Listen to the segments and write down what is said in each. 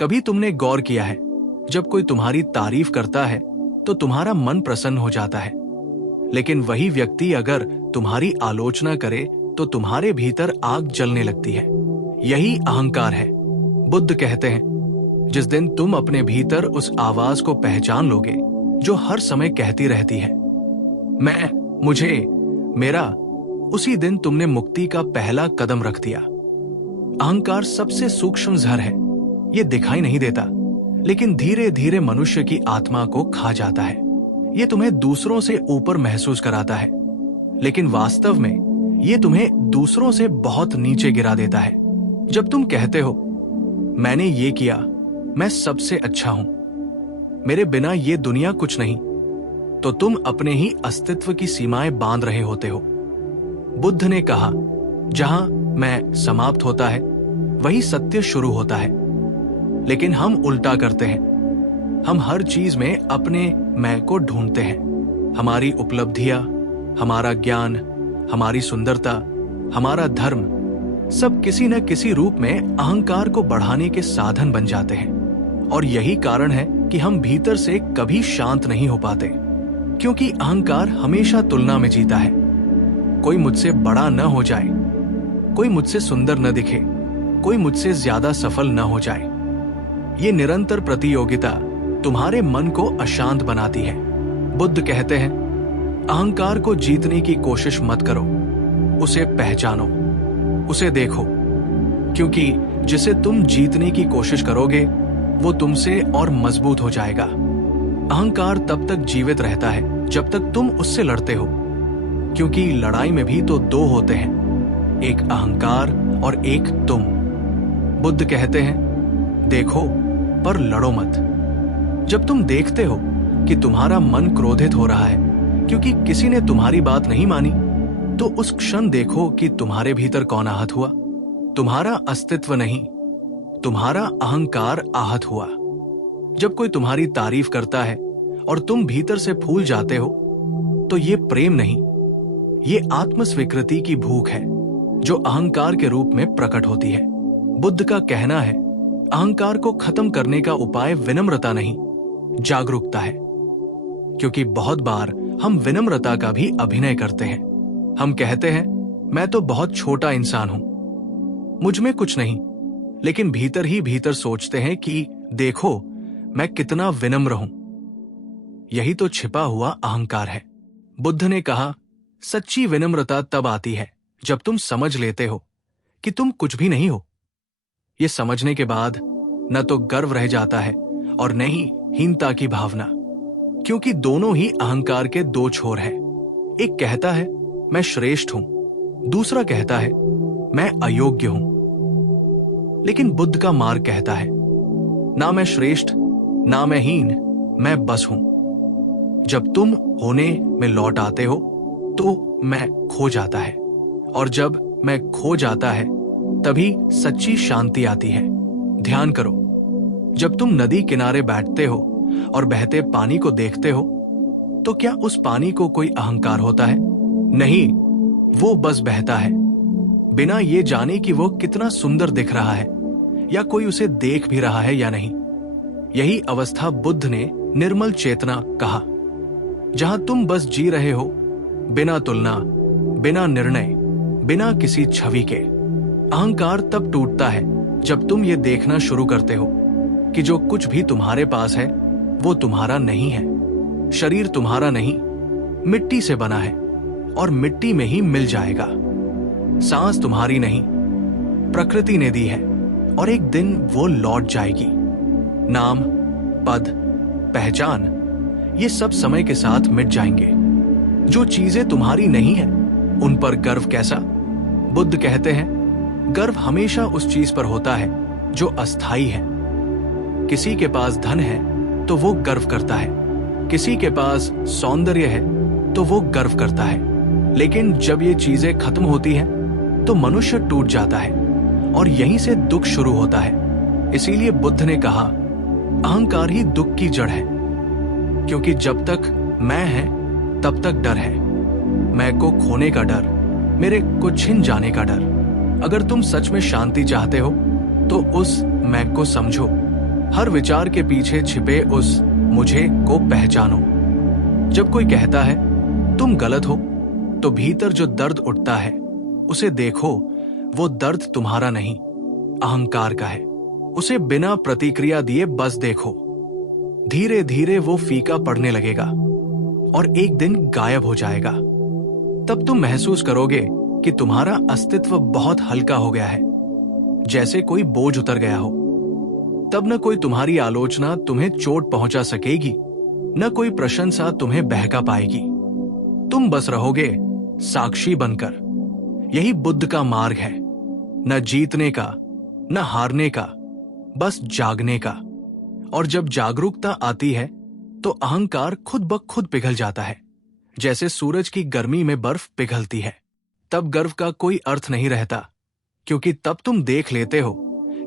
कभी तुमने गौर किया है, जब कोई तुम्हारी तारीफ करता है तो तुम्हारा मन प्रसन्न हो जाता है, लेकिन वही व्यक्ति अगर तुम्हारी आलोचना करे तो तुम्हारे भीतर आग जलने लगती है। यही अहंकार है। बुद्ध कहते हैं, जिस दिन तुम अपने भीतर उस आवाज को पहचान लोगे जो हर समय कहती रहती है, मैं, मुझे, मेरा, उसी दिन तुमने मुक्ति का पहला कदम रख दिया। अहंकार सबसे सूक्ष्म जहर है। ये दिखाई नहीं देता, लेकिन धीरे धीरे मनुष्य की आत्मा को खा जाता है। ये तुम्हें दूसरों से ऊपर महसूस कराता है, लेकिन वास्तव में ये तुम्हें दूसरों से बहुत नीचे गिरा देता है। जब तुम कहते हो, मैंने ये किया, मैं सबसे अच्छा हूं, मेरे बिना ये दुनिया कुछ नहीं, तो तुम अपने ही अस्तित्व की सीमाएं बांध रहे होते हो। बुद्ध ने कहा, जहां मैं समाप्त होता है वही सत्य शुरू होता है। लेकिन हम उल्टा करते हैं। हम हर चीज में अपने मैं को ढूंढते हैं। हमारी उपलब्धियां, हमारा ज्ञान, हमारी सुंदरता, हमारा धर्म, सब किसी न किसी रूप में अहंकार को बढ़ाने के साधन बन जाते हैं। और यही कारण है कि हम भीतर से कभी शांत नहीं हो पाते, क्योंकि अहंकार हमेशा तुलना में जीता है। कोई मुझसे बड़ा न हो जाए, कोई मुझसे सुंदर न दिखे, कोई मुझसे ज्यादा सफल न हो जाए। ये निरंतर प्रतियोगिता तुम्हारे मन को अशांत बनाती है। बुद्ध कहते हैं, अहंकार को जीतने की कोशिश मत करो, उसे पहचानो, उसे देखो, क्योंकि जिसे तुम जीतने की कोशिश करोगे वो तुमसे और मजबूत हो जाएगा। अहंकार तब तक जीवित रहता है जब तक तुम उससे लड़ते हो, क्योंकि लड़ाई में भी तो दो होते हैं, एक अहंकार और एक तुम। बुद्ध कहते हैं, देखो पर लड़ो मत। जब तुम देखते हो कि तुम्हारा मन क्रोधित हो रहा है क्योंकि किसी ने तुम्हारी बात नहीं मानी, तो उस क्षण देखो कि तुम्हारे भीतर कौन आहत हुआ। तुम्हारा अस्तित्व नहीं, तुम्हारा अहंकार आहत हुआ। जब कोई तुम्हारी तारीफ करता है और तुम भीतर से फूल जाते हो, तो ये प्रेम नहीं, ये आत्मस्वीकृति की भूख है जो अहंकार के रूप में प्रकट होती है। बुद्ध का कहना है, अहंकार को खत्म करने का उपाय विनम्रता नहीं, जागरूकता है। क्योंकि बहुत बार हम विनम्रता का भी अभिनय करते हैं। हम कहते हैं, मैं तो बहुत छोटा इंसान हूं, मुझ में कुछ नहीं, लेकिन भीतर ही भीतर सोचते हैं कि देखो मैं कितना विनम्र हूं। यही तो छिपा हुआ अहंकार है। बुद्ध ने कहा, सच्ची विनम्रता तब आती है जब तुम समझ लेते हो कि तुम कुछ भी नहीं हो। ये समझने के बाद न तो गर्व रह जाता है और न ही हीनता की भावना, क्योंकि दोनों ही अहंकार के दो छोर हैं। एक कहता है मैं श्रेष्ठ हूं, दूसरा कहता है मैं अयोग्य हूं। लेकिन बुद्ध का मार्ग कहता है, ना मैं श्रेष्ठ, ना मैं हीन, मैं बस हूं। जब तुम होने में लौट आते हो तो मैं खो जाता है, और जब मैं खो जाता है तभी सच्ची शांति आती है। ध्यान करो, जब तुम नदी किनारे बैठते हो और बहते पानी को देखते हो, तो क्या उस पानी को कोई अहंकार होता है? नहीं, वो बस बहता है, बिना ये जाने कि वो कितना सुंदर दिख रहा है या कोई उसे देख भी रहा है या नहीं। यही अवस्था बुद्ध ने निर्मल चेतना कहा, जहां तुम बस जी रहे हो, बिना तुलना, बिना निर्णय, बिना किसी छवि के। अहंकार तब टूटता है जब तुम ये देखना शुरू करते हो कि जो कुछ भी तुम्हारे पास है वो तुम्हारा नहीं है। शरीर तुम्हारा नहीं, मिट्टी से बना है और मिट्टी में ही मिल जाएगा। सांस तुम्हारी नहीं, प्रकृति ने दी है और एक दिन वो लौट जाएगी। नाम, पद, पहचान, ये सब समय के साथ मिट जाएंगे। जो चीजें तुम्हारी नहीं है उन पर गर्व कैसा? बुद्ध कहते हैं, गर्व हमेशा उस चीज पर होता है जो अस्थाई है। किसी के पास धन है तो वो गर्व करता है, किसी के पास सौंदर्य है तो वो गर्व करता है। लेकिन जब ये चीजें खत्म होती हैं तो मनुष्य टूट जाता है और यहीं से दुख शुरू होता है। इसीलिए बुद्ध ने कहा, अहंकार ही दुख की जड़ है, क्योंकि जब तक मैं है तब तक डर है। मैं को खोने का डर, मेरे को छिन जाने का डर। अगर तुम सच में शांति चाहते हो तो उस मैं को समझो, हर विचार के पीछे छिपे उस मुझे को पहचानो। जब कोई कहता है तुम गलत हो, तो भीतर जो दर्द उठता है उसे देखो। वो दर्द तुम्हारा नहीं, अहंकार का है। उसे बिना प्रतिक्रिया दिए बस देखो। धीरे धीरे वो फीका पड़ने लगेगा और एक दिन गायब हो जाएगा। तब तुम महसूस करोगे कि तुम्हारा अस्तित्व बहुत हल्का हो गया है, जैसे कोई बोझ उतर गया हो। तब न कोई तुम्हारी आलोचना तुम्हें चोट पहुंचा सकेगी, न कोई प्रशंसा तुम्हें बहका पाएगी। तुम बस रहोगे साक्षी बनकर। यही बुद्ध का मार्ग है, न जीतने का, न हारने का, बस जागने का। और जब जागरूकता आती है तो अहंकार खुद ब खुद पिघल जाता है, जैसे सूरज की गर्मी में बर्फ पिघलती है। तब गर्व का कोई अर्थ नहीं रहता, क्योंकि तब तुम देख लेते हो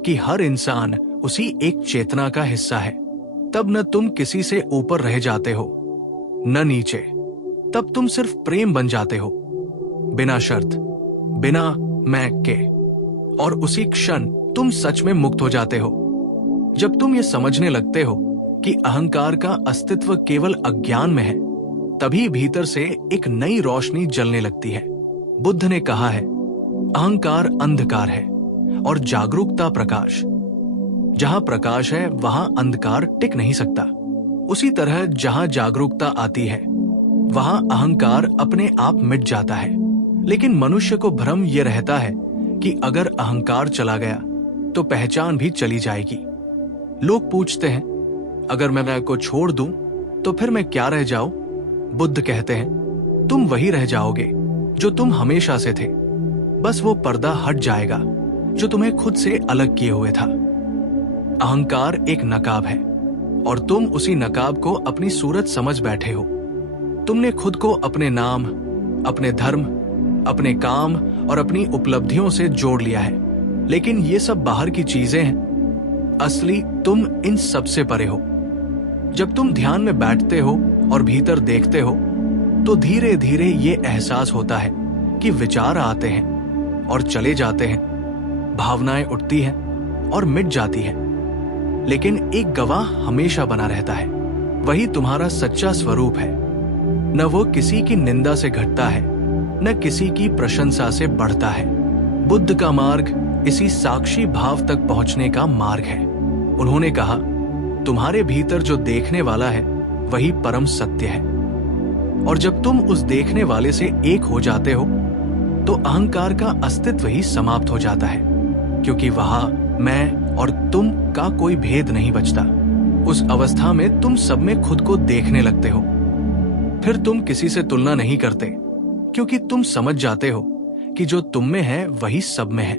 कि हर इंसान उसी एक चेतना का हिस्सा है। तब न तुम किसी से ऊपर रह जाते हो, न नीचे। तब तुम सिर्फ प्रेम बन जाते हो, बिना शर्त, बिना मैं के। और उसी क्षण तुम सच में मुक्त हो जाते हो। जब तुम ये समझने लगते हो कि अहंकार का अस्तित्व केवल अज्ञान में है, तभी भीतर से एक नई रोशनी जलने लगती है। बुद्ध ने कहा है, अहंकार अंधकार है और जागरूकता प्रकाश। जहां प्रकाश है वहां अंधकार टिक नहीं सकता। उसी तरह जहां जागरूकता आती है वहां अहंकार अपने आप मिट जाता है। लेकिन मनुष्य को भ्रम यह रहता है कि अगर अहंकार चला गया तो पहचान भी चली जाएगी। लोग पूछते हैं, अगर मैं को छोड़ दूं तो फिर मैं क्या रह जाऊं? बुद्ध कहते हैं, तुम वही रह जाओगे जो तुम हमेशा से थे। बस वो पर्दा हट जाएगा जो तुम्हें खुद से अलग किए हुए था। अहंकार एक नकाब है और तुम उसी नकाब को अपनी सूरत समझ बैठे हो। तुमने खुद को अपने नाम, अपने धर्म, अपने काम और अपनी उपलब्धियों से जोड़ लिया है। लेकिन ये सब बाहर की चीजें हैं, असली तुम इन सब से परे हो। जब तुम ध्यान में बैठते हो और भीतर देखते हो तो धीरे धीरे ये एहसास होता है कि विचार आते हैं और चले जाते हैं, भावनाएं उठती हैं और मिट जाती हैं, लेकिन एक गवाह हमेशा बना रहता है। वही तुम्हारा सच्चा स्वरूप है। न वो किसी की निंदा से घटता है, न किसी की प्रशंसा से बढ़ता है। बुद्ध का मार्ग इसी साक्षी भाव तक पहुंचने का मार्ग है। उन्होंने कहा, तुम्हारे भीतर जो देखने वाला है वही परम सत्य है। और जब तुम उस देखने वाले से एक हो जाते हो तो अहंकार का अस्तित्व ही समाप्त हो जाता है, क्योंकि वहां मैं और तुम का कोई भेद नहीं बचता। उस अवस्था में तुम सब में खुद को देखने लगते हो। फिर तुम किसी से तुलना नहीं करते, क्योंकि तुम समझ जाते हो कि जो तुम में है वही सब में है।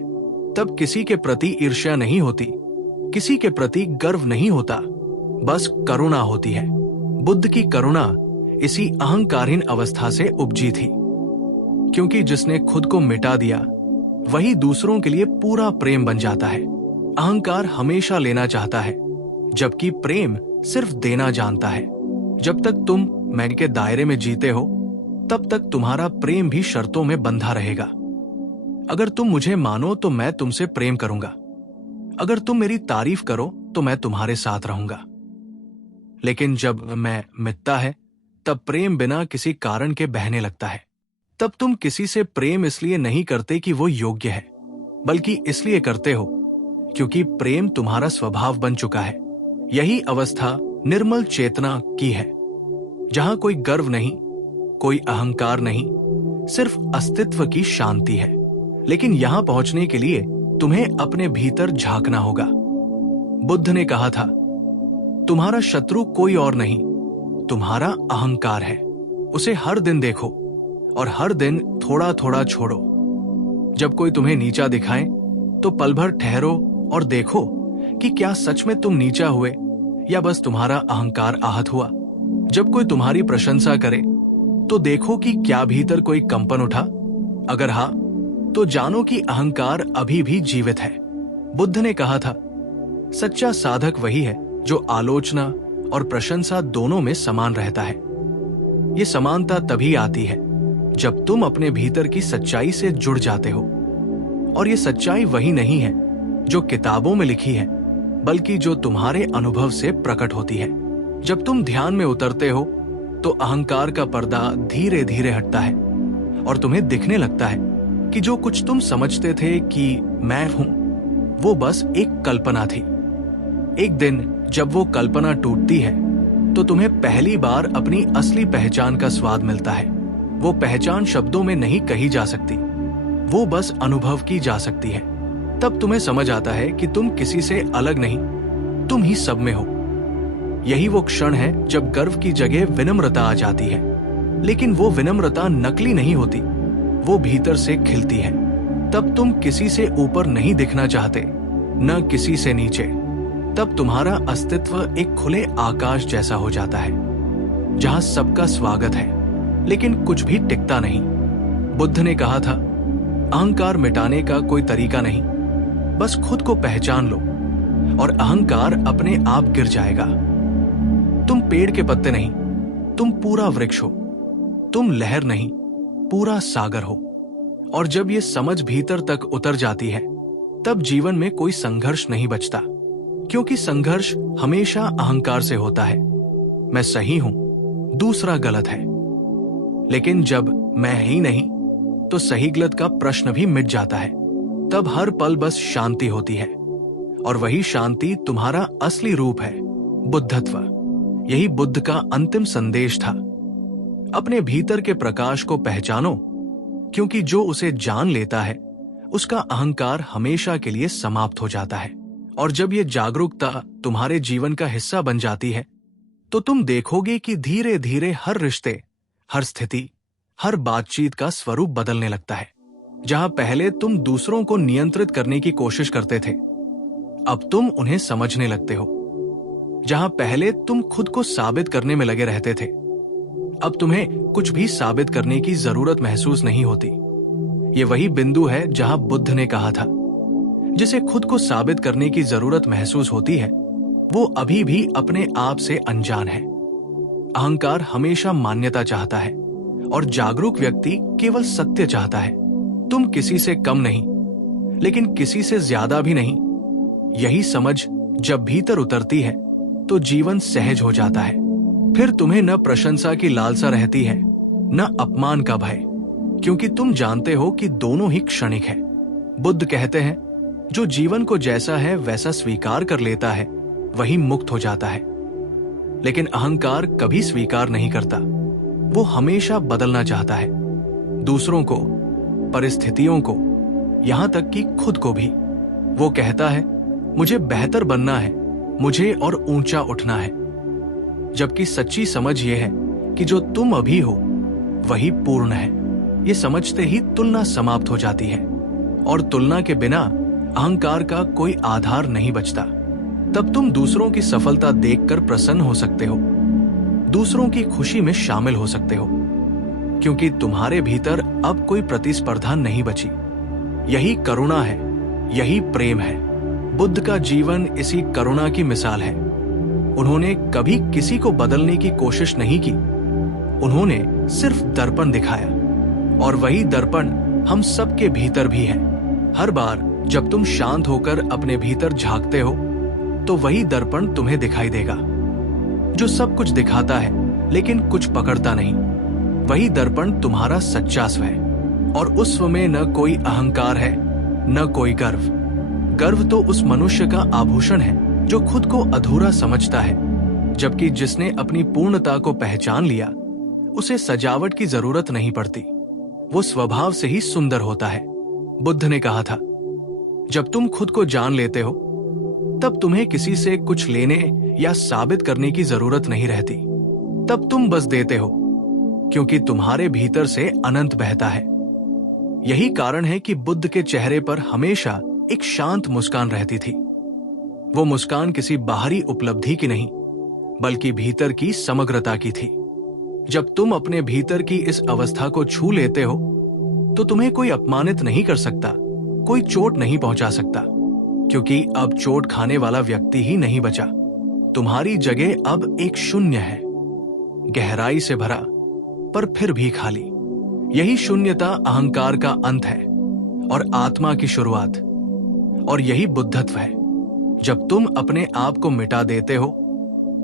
तब किसी के प्रति ईर्ष्या नहीं होती, किसी के प्रति गर्व नहीं होता, बस करुणा होती है। बुद्ध की करुणा इसी अहंकारहीन अवस्था से उपजी थी, क्योंकि जिसने खुद को मिटा दिया वही दूसरों के लिए पूरा प्रेम बन जाता है। अहंकार हमेशा लेना चाहता है, जबकि प्रेम सिर्फ देना जानता है। जब तक तुम मैं के दायरे में जीते हो तब तक तुम्हारा प्रेम भी शर्तों में बंधा रहेगा। अगर तुम मुझे मानो तो मैं तुमसे प्रेम करूंगा, अगर तुम मेरी तारीफ करो तो मैं तुम्हारे साथ रहूंगा। लेकिन जब मैं मिटता है तब प्रेम बिना किसी कारण के बहने लगता है। तब तुम किसी से प्रेम इसलिए नहीं करते कि वो योग्य है, बल्कि इसलिए करते हो क्योंकि प्रेम तुम्हारा स्वभाव बन चुका है। यही अवस्था निर्मल चेतना की है, जहां कोई गर्व नहीं, कोई अहंकार नहीं, सिर्फ अस्तित्व की शांति है। लेकिन यहां पहुंचने के लिए तुम्हें अपने भीतर झांकना होगा। बुद्ध ने कहा था, तुम्हारा शत्रु कोई और नहीं, तुम्हारा अहंकार है। उसे हर दिन देखो और हर दिन थोड़ा थोड़ा छोड़ो। जब कोई तुम्हें नीचा दिखाए तो पल भर ठहरो और देखो कि क्या सच में तुम नीचा हुए या बस तुम्हारा अहंकार आहत हुआ। जब कोई तुम्हारी प्रशंसा करे तो देखो कि क्या भीतर कोई कंपन उठा। अगर हाँ, तो जानो कि अहंकार अभी भी जीवित है। बुद्ध ने कहा था, सच्चा साधक वही है जो आलोचना और प्रशंसा दोनों में समान रहता है। ये समानता तभी आती है जब तुम अपने भीतर की सच्चाई से जुड़ जाते हो। और ये सच्चाई वही नहीं है जो किताबों में लिखी है, बल्कि जो तुम्हारे अनुभव से प्रकट होती है। जब तुम ध्यान में उतरते हो तो अहंकार का पर्दा धीरे धीरे हटता है और तुम्हें दिखने लगता है कि जो कुछ तुम समझते थे कि मैं हूं, वो बस एक कल्पना थी। एक दिन जब वो कल्पना टूटती है तो तुम्हें पहली बार अपनी असली पहचान का स्वाद मिलता है। वो पहचान शब्दों में नहीं कही जा सकती, वो बस अनुभव की जा सकती है। तब तुम्हें समझ आता है कि तुम किसी से अलग नहीं, तुम ही सब में हो। यही वो क्षण है जब गर्व की जगह विनम्रता आ जाती है। लेकिन वो विनम्रता नकली नहीं होती, वो भीतर से खिलती है। तब तुम किसी से ऊपर नहीं दिखना चाहते, न किसी से नीचे। तब तुम्हारा अस्तित्व एक खुले आकाश जैसा हो जाता है, जहां सबका स्वागत है, लेकिन कुछ भी टिकता नहीं। बुद्ध ने कहा था, अहंकार मिटाने का कोई तरीका नहीं, बस खुद को पहचान लो और अहंकार अपने आप गिर जाएगा। तुम पेड़ के पत्ते नहीं, तुम पूरा वृक्ष हो। तुम लहर नहीं, पूरा सागर हो। और जब ये समझ भीतर तक उतर जाती है, तब जीवन में कोई संघर्ष नहीं बचता, क्योंकि संघर्ष हमेशा अहंकार से होता है। मैं सही हूं, दूसरा गलत है। लेकिन जब मैं ही नहीं, तो सही गलत का प्रश्न भी मिट जाता है। तब हर पल बस शांति होती है, और वही शांति तुम्हारा असली रूप है, बुद्धत्व। यही बुद्ध का अंतिम संदेश था। अपने भीतर के प्रकाश को पहचानो, क्योंकि जो उसे जान लेता है उसका अहंकार हमेशा के लिए समाप्त हो जाता है। और जब ये जागरूकता तुम्हारे जीवन का हिस्सा बन जाती है, तो तुम देखोगे कि धीरे धीरे हर रिश्ते, हर स्थिति, हर बातचीत का स्वरूप बदलने लगता है। जहां पहले तुम दूसरों को नियंत्रित करने की कोशिश करते थे, अब तुम उन्हें समझने लगते हो। जहां पहले तुम खुद को साबित करने में लगे रहते थे, अब तुम्हें कुछ भी साबित करने की जरूरत महसूस नहीं होती। ये वही बिंदु है जहां बुद्ध ने कहा था, जिसे खुद को साबित करने की जरूरत महसूस होती है, वो अभी भी अपने आप से अनजान है। अहंकार हमेशा मान्यता चाहता है और जागरूक व्यक्ति केवल सत्य चाहता है। तुम किसी से कम नहीं, लेकिन किसी से ज्यादा भी नहीं। यही समझ जब भीतर उतरती है तो जीवन सहज हो जाता है। फिर तुम्हें न प्रशंसा की लालसा रहती है, न अपमान का भय, क्योंकि तुम जानते हो कि दोनों ही क्षणिक है। बुद्ध कहते हैं, जो जीवन को जैसा है वैसा स्वीकार कर लेता है, वही मुक्त हो जाता है। लेकिन अहंकार कभी स्वीकार नहीं करता, वो हमेशा बदलना चाहता है, दूसरों को, परिस्थितियों को, यहां तक कि खुद को भी। वो कहता है, मुझे बेहतर बनना है, मुझे और ऊंचा उठना है। जबकि सच्ची समझ यह है कि जो तुम अभी हो वही पूर्ण है। ये समझते ही तुलना समाप्त हो जाती है, और तुलना के बिना अहंकार का कोई आधार नहीं बचता। तब तुम दूसरों की सफलता देखकर प्रसन्न हो सकते हो, दूसरों की खुशी में शामिल हो सकते हो, क्योंकि तुम्हारे भीतर अब कोई प्रतिस्पर्धा नहीं बची। यही करुणा है, यही प्रेम है। बुद्ध का जीवन इसी करुणा की मिसाल है। उन्होंने कभी किसी को बदलने की कोशिश नहीं की, उन्होंने सिर्फ दर्पण दिखाया, और वही दर्पण हम सबके भीतर भी है। हर बार जब तुम शांत होकर अपने भीतर झांकते हो, तो वही दर्पण तुम्हें दिखाई देगा, जो सब कुछ दिखाता है लेकिन कुछ पकड़ता नहीं। वही दर्पण तुम्हारा सच्चा स्व है, और उस स्व में न कोई अहंकार है, न कोई गर्व। गर्व तो उस मनुष्य का आभूषण है जो खुद को अधूरा समझता है, जबकि जिसने अपनी पूर्णता को पहचान लिया, उसे सजावट की जरूरत नहीं पड़ती, वो स्वभाव से ही सुंदर होता है। बुद्ध ने कहा था, जब तुम खुद को जान लेते हो, तब तुम्हें किसी से कुछ लेने या साबित करने की जरूरत नहीं रहती। तब तुम बस देते हो, क्योंकि तुम्हारे भीतर से अनंत बहता है। यही कारण है कि बुद्ध के चेहरे पर हमेशा एक शांत मुस्कान रहती थी। वो मुस्कान किसी बाहरी उपलब्धि की नहीं, बल्कि भीतर की समग्रता की थी। जब तुम अपने भीतर की इस अवस्था को छू लेते हो, तो तुम्हें कोई अपमानित नहीं कर सकता, कोई चोट नहीं पहुंचा सकता, क्योंकि अब चोट खाने वाला व्यक्ति ही नहीं बचा। तुम्हारी जगह अब एक शून्य है, गहराई से भरा पर फिर भी खाली। यही शून्यता अहंकार का अंत है और आत्मा की शुरुआत। और यही बुद्धत्व है, जब तुम अपने आप को मिटा देते हो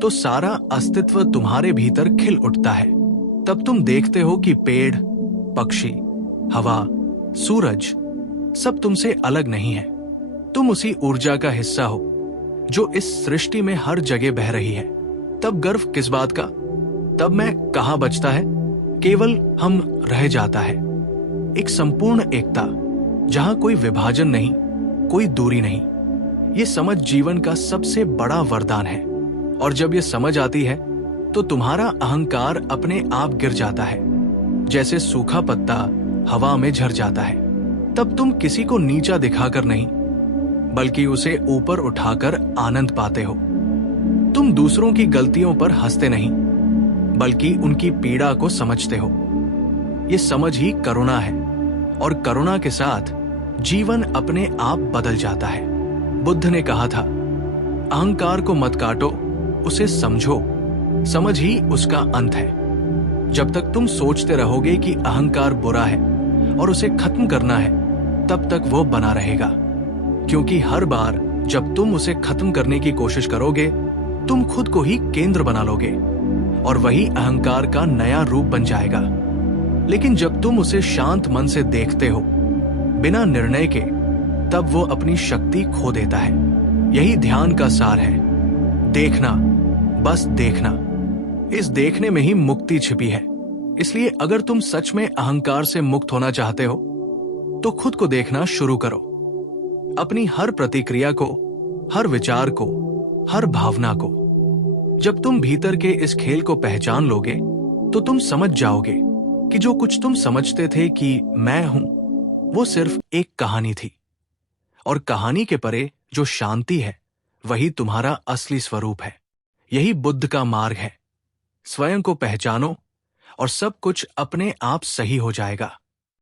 तो सारा अस्तित्व तुम्हारे भीतर खिल उठता है। तब तुम देखते हो कि पेड़, पक्षी, हवा, सूरज सब तुमसे अलग नहीं है। तुम उसी ऊर्जा का हिस्सा हो जो इस सृष्टि में हर जगह बह रही है। तब गर्व किस बात का? तब मैं कहाँ बचता है, केवल हम रह जाता है। एक संपूर्ण एकता जहां कोई विभाजन नहीं, कोई दूरी नहीं। ये समझ जीवन का सबसे बड़ा वरदान है। और जब ये समझ आती है तो तुम्हारा अहंकार अपने आप गिर जाता है, जैसे सूखा पत्ता हवा में झर जाता है। तब तुम किसी को नीचा दिखाकर नहीं, बल्कि उसे ऊपर उठाकर आनंद पाते हो। तुम दूसरों की गलतियों पर हंसते नहीं, बल्कि उनकी पीड़ा को समझते हो। ये समझ ही करुणा है, और करुणा के साथ जीवन अपने आप बदल जाता है। बुद्ध ने कहा था, अहंकार को मत काटो, उसे समझो, समझ ही उसका अंत है। जब तक तुम सोचते रहोगे कि अहंकार बुरा है और उसे खत्म करना है, तब तक वो बना रहेगा। क्योंकि हर बार जब तुम उसे खत्म करने की कोशिश करोगे, तुम खुद को ही केंद्र बना लोगे और वही अहंकार का नया रूप बन जाएगा। लेकिन जब तुम उसे शांत मन से देखते हो, बिना निर्णय के, तब वो अपनी शक्ति खो देता है। यही ध्यान का सार है। देखना, बस देखना। इस देखने में ही मुक्ति छिपी है। इसलिए अगर तुम सच में अहंकार से मुक्त होना चाहते हो, तो खुद को देखना शुरू करो। अपनी हर प्रतिक्रिया को, हर विचार को, हर भावना को। जब तुम भीतर के इस खेल को पहचान लोगे, तो तुम समझ जाओगे कि जो कुछ तुम समझते थे कि मैं हूं, वो सिर्फ एक कहानी थी। और कहानी के परे जो शांति है, वही तुम्हारा असली स्वरूप है। यही बुद्ध का मार्ग है। स्वयं को पहचानो और सब कुछ अपने आप सही हो जाएगा।